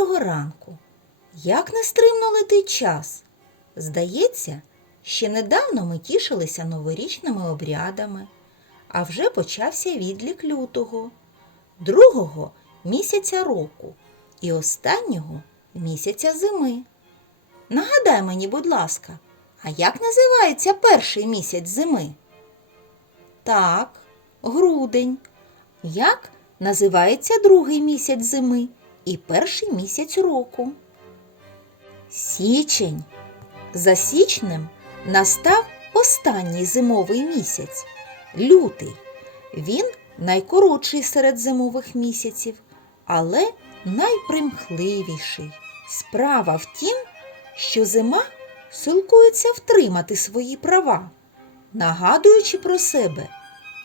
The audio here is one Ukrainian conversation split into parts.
Доброго ранку! Як нестримно летить час. Здається, ще недавно ми тішилися новорічними обрядами, а вже почався відлік лютого, другого місяця року і останнього місяця зими. Нагадай мені, будь ласка, а як називається перший місяць зими? Так, грудень. Як називається другий місяць зими і перший місяць року? Січень. За січнем настав останній зимовий місяць лютий. Він найкоротший серед зимових місяців, але найпримхливіший. Справа в тім, що зима силкується втримати свої права, нагадуючи про себе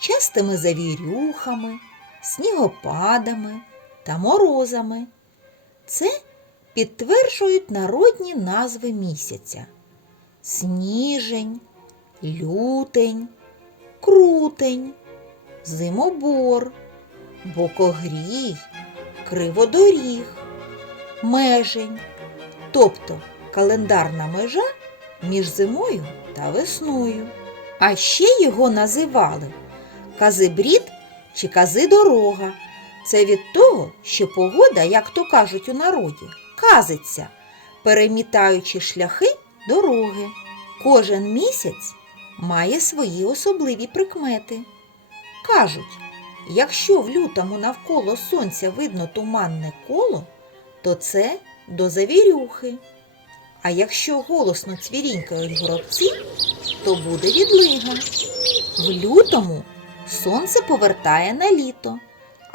частими завірюхами, снігопадами та морозами. Це підтверджують народні назви місяця сніжень, лютень, крутень, зимобор, бокогрій, криводоріг, межень, тобто календарна межа між зимою та весною. А ще його називали казибрід чи казидорога. Це від того, що погода, як то кажуть у народі, казиться, перемітаючи шляхи дороги. Кожен місяць має свої особливі прикмети. Кажуть, якщо в лютому навколо сонця видно туманне коло, то це до завірюхи. А якщо голосно цвірінькають горобці, то буде відлига. В лютому сонце повертає на літо,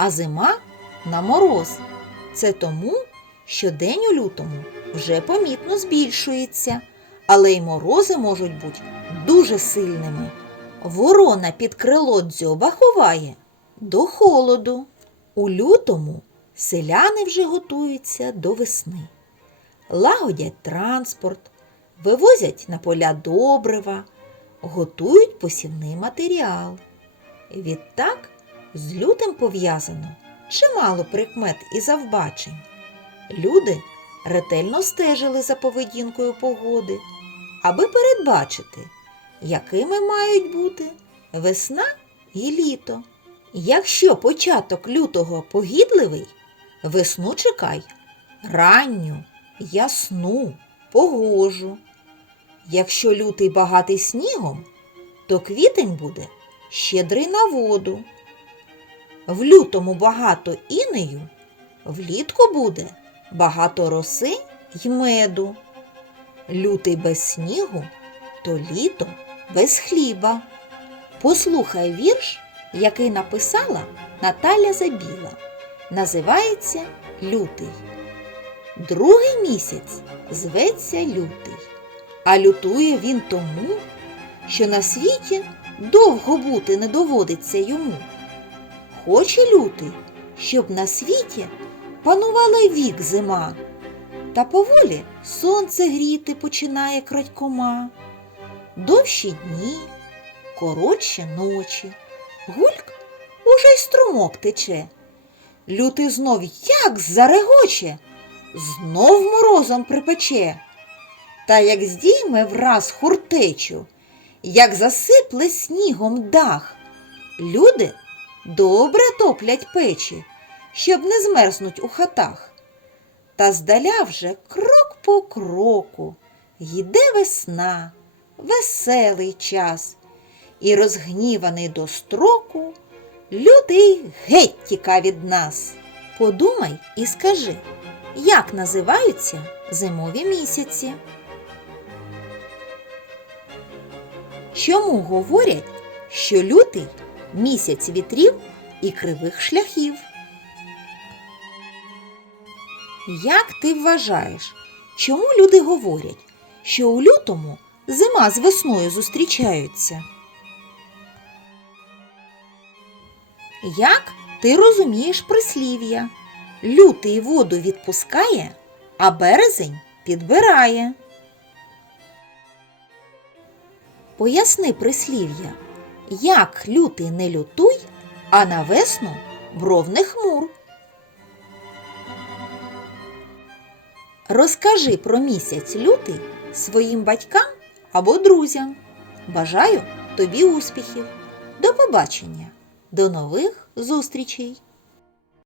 а зима на мороз. Це тому, що день у лютому вже помітно збільшується, але й морози можуть бути дуже сильними. Ворона під крило дзьоба ховає до холоду. У лютому селяни вже готуються до весни. Лагодять транспорт, вивозять на поля добрива, готують посівний матеріал. Відтак з лютим пов'язано чимало прикмет і завбачень. Люди ретельно стежили за поведінкою погоди, аби передбачити, якими мають бути весна і літо. Якщо початок лютого погідливий, весну чекай ранню, ясну, погожу. Якщо лютий багатий снігом, то квітень буде щедрий на воду. В лютому багато інею, влітку буде багато роси й меду. Лютий без снігу, то літо без хліба. Послухай вірш, який написала Наталя Забіла. Називається Лютий. Другий місяць зветься лютий, а лютує він тому, що на світі довго бути не доводиться йому. Хоче лютий, щоб на світі панувала вік зима, та поволі сонце гріти починає крадькома. Довші дні, коротші ночі, гульк уже й струмок тече. Лютий знов як зарегоче, знов морозом припече. Та як здійме враз хуртечу, як засипле снігом дах, люди добре топлять печі, щоб не змерзнуть у хатах. Та здаля вже крок по кроку йде весна, веселий час, і розгніваний до строку, лютий геть тіка від нас. Подумай і скажи, як називаються зимові місяці? Чому говорять, що лютий місяць вітрів і кривих шляхів? Як ти вважаєш, чому люди говорять, що у лютому зима з весною зустрічаються? Як ти розумієш прислів'я? Лютий воду відпускає, а березень підбирає. Поясни прислів'я, як лютий не лютуй, а на весну бров не хмур. Розкажи про місяць лютий своїм батькам або друзям. Бажаю тобі успіхів. До побачення. До нових зустрічей!